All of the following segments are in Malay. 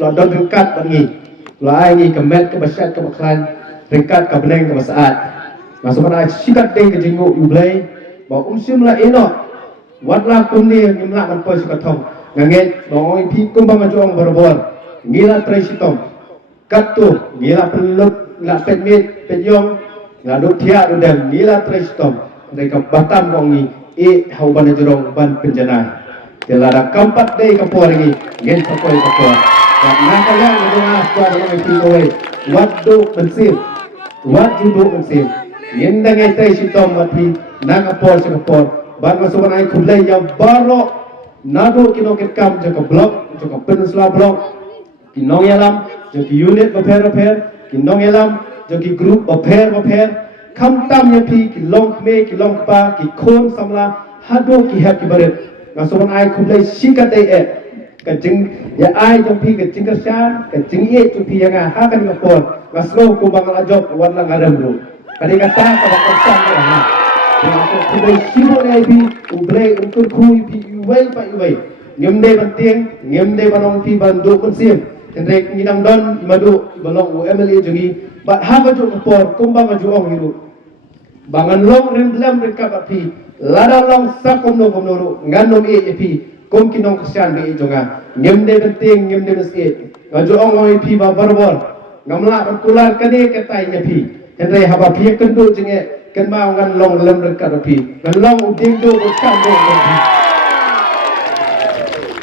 lo don ringkat bangi lo ai ngi kemet ke basyat ke baklan ringkat ke beneng ke basaat masuk mana sikat dei ke jinggu yublai ba sim la eno wat la kum ni ngimla man poi sikat thong nganget lo pi kum ba majong berbor ngila trai sitom kat tu ngila pelut la pemit penyong ngadu thia du dem ngila trai sitom mereka batam kong ni hau ban jorong ban penjana telara kampat dei kapor ni gen kapoi kapor nak nakala ngena kwa dalam pi kowe waddu pensim wat judo pensim yenda ngai trai sitom mati nakapor sekapor ban masukan ai khulai ya baro nado kino kam jaka blok jaka pensla blok kinong yalam jaki unit repair kinong yalam jaki group repair kam tam ya pi ki long me ki long pa ki khon samla hado ki hap ki baret ngasukan ai khulai sikat dei ka jing ya ai jong pi ka jing ka shan ka jing ye tu pi yang ha kan ka por ngaslo ku bangal ajok warna ngaram lu kali kata ka ba san ka ha ngako khulai sibo ai pi ublai untuk khu pi uwai pa uwai ngem de ban tieng ngem de banong pi ban du kun sim tenrek ni dang don madu balong u emily jongi ba ha ba jo por kumba ba jo ong hiru bangan long rim lam rim ka pi lada long sakom no nganom e pi kom kinong kasian be jonga ngem de ban tieng ngem de bes e ngajo ong ong pi ba barbor ngamla ban kular kane ka tai nya pi tenrek ha ba pi kendu jinge kan ma ngan long lam rim ka pi ngan long u ding do ko kam do pi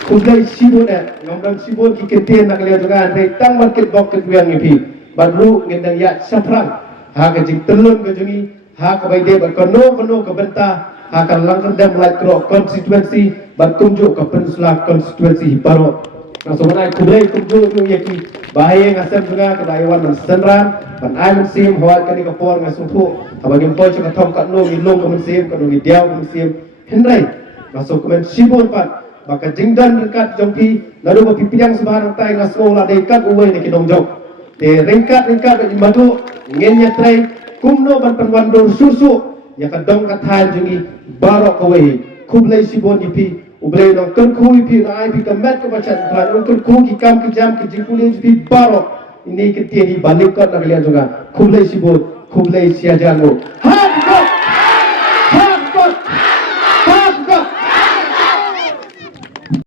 kublai sibon ngomdang sibon ki keten nak lihat juga andre tang market bok ke yang ipi baru ngendang ya saprang ha ke jing telun ke jungi ha ke bai de ba kono ke benta ha kan lang kendam lai kro constituency bat kumju ke pensla constituency baro na somanai kublai kumju tu yaki bahaya ngasam juga ke daiwan man senran ban ai man sim hawat kani ke por ngasumpu abagim poi ke thom ka no mi long ke man sim ka no mi diaw ke man sim henrai masuk ke man sibon pat maka jingdan ringkat jongpi lalu berpipiang sebarang tai ngasmo la dekat uwe ni kidong jok te ringkat di madu ngenya trai kumno ban panwandor susu ya kadong kathan jungi barok kowe kublai sibon yipi ublai no kan kui pi na ai pi kamet ke bachan klan untuk ku ki kam ki jam ki jikuli pi barok ini ketieni balik kot nak lihat juga kublai sibon kublai siajango ha